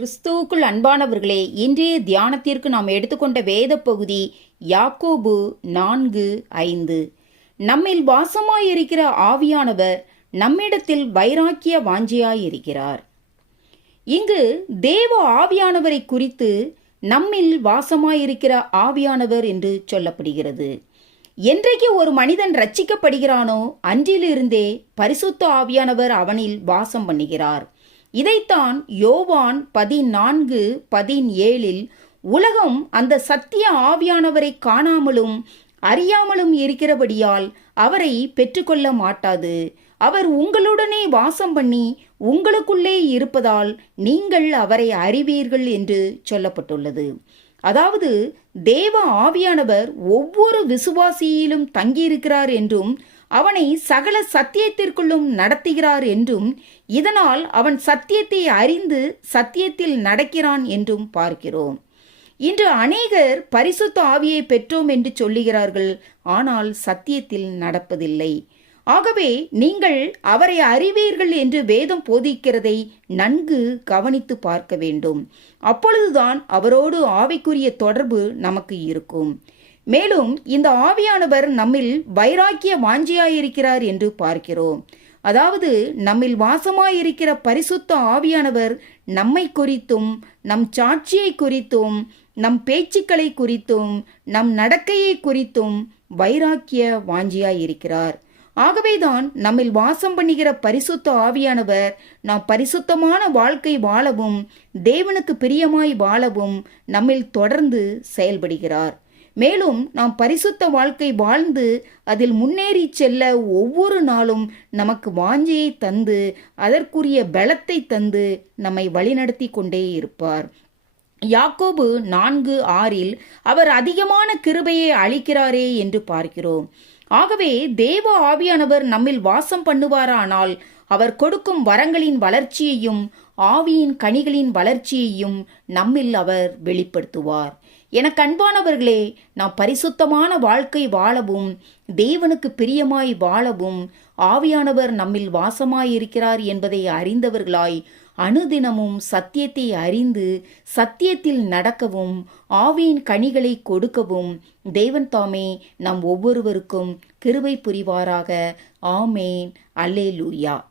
கிறிஸ்துவுக்குள் அன்பானவர்களே இன்றைய தியானத்திற்கு நாம் எடுத்துக்கொண்ட வேத பகுதி யாக்கோபு நான்கு ஐந்து. நம்மில் வாசமாயிருக்கிற ஆவியானவர் நம்மிடத்தில் வைராக்கிய வாஞ்சியாயிருக்கிறார். இங்கு தேவ ஆவியானவரை குறித்து நம்மில் வாசமாயிருக்கிற ஆவியானவர் என்று சொல்லப்படுகிறது. என்றைக்கு ஒரு மனிதன் ரட்சிக்கப்படுகிறானோ அன்றிலிருந்தே பரிசுத்த ஆவியானவர் அவனில் வாசம் பண்ணுகிறார். இதைத்தான் யோவான் பதினான்கு பதினேழில் உலகம் அந்த சத்திய ஆவியானவரை காணாமலும் அறியாமலும் இருக்கிறபடியால் அவரை பெற்றுக்கொள்ள மாட்டாது. அவர் உங்களுடனே வாசம் பண்ணி உங்களுக்குள்ளே இருப்பதால் நீங்கள் அவரை அறிவீர்கள் என்று சொல்லப்பட்டுள்ளது. அதாவது தேவ ஆவியானவர் ஒவ்வொரு விசுவாசியிலும் தங்கியிருக்கிறார் என்றும் அவனை சகல சத்தியத்திற்குள்ளும் நடத்துகிறார் என்றும் இதனால் அவன் சத்தியத்தை அறிந்து சத்தியத்தில் நடக்கிறான் என்றும் பார்க்கிறோம். இன்று அநேகர் பரிசுத்த ஆவியை பெற்றோம் என்று சொல்லுகிறார்கள் ஆனால் சத்தியத்தில் நடப்பதில்லை. ஆகவே நீங்கள் அவரை அறிவீர்கள் என்று வேதம் போதிக்கிறதை நன்கு கவனித்து பார்க்க வேண்டும். அப்பொழுதுதான் அவரோடு ஆவிக்குரிய தொடர்பு நமக்கு இருக்கும். மேலும் இந்த ஆவியானவர் நம்மில் வைராக்கிய வாஞ்சியாயிருக்கிறார் என்று பார்க்கிறோம். அதாவது நம்மில் வாசமாயிருக்கிற பரிசுத்த ஆவியானவர் நம்மை குறித்தும் நம் சாட்சியை குறித்தும் நம் பேச்சுக்களை குறித்தும் நம் நடக்கையை குறித்தும் வைராக்கிய வாஞ்சியாயிருக்கிறார். ஆகவேதான் நம்மில் வாசம் பண்ணுகிற பரிசுத்த ஆவியானவர் நாம் பரிசுத்தமான வாழ்க்கை வாழவும் தேவனுக்கு பிரியமாய் வாழவும் நம்மில் தொடர்ந்து செயல்படுகிறார். மேலும் நாம் பரிசுத்த வாழ்க்கை வாழ்ந்து அதில் முன்னேறி செல்ல ஒவ்வொரு நாளும் நமக்கு வாஞ்சியை தந்து அதற்குரிய பலத்தை தந்து நம்மை வழிநடத்தி கொண்டே இருப்பார். யாக்கோபு நான்கு ஆறில் அவர் அதிகமான கிருபையை அளிக்கிறாரே என்று பார்க்கிறோம். ஆகவே தேவ ஆவியானவர் நம்மில் வாசம் பண்ணுவாரானால் அவர் கொடுக்கும் வரங்களின் வளர்ச்சியையும் ஆவியின் கனிகளின் வளர்ச்சியையும் நம்மில் அவர் வெளிப்படுத்துவார். எனக்கு அன்பானவர்களே நாம் பரிசுத்தமான வாழ்க்கை வாழவும் தேவனுக்கு பிரியமாய் வாழவும் ஆவியானவர் நம்மில் வாசமாயிருக்கிறார் என்பதை அறிந்தவர்களாய் அனுதினமும் சத்தியத்தை அறிந்து சத்தியத்தில் நடக்கவும் ஆவியின் கனிகளை கொடுக்கவும் தேவன் தாமே நம் ஒவ்வொருவருக்கும் கிருவை புரிவாராக. ஆமேன். அல்லேலூயா.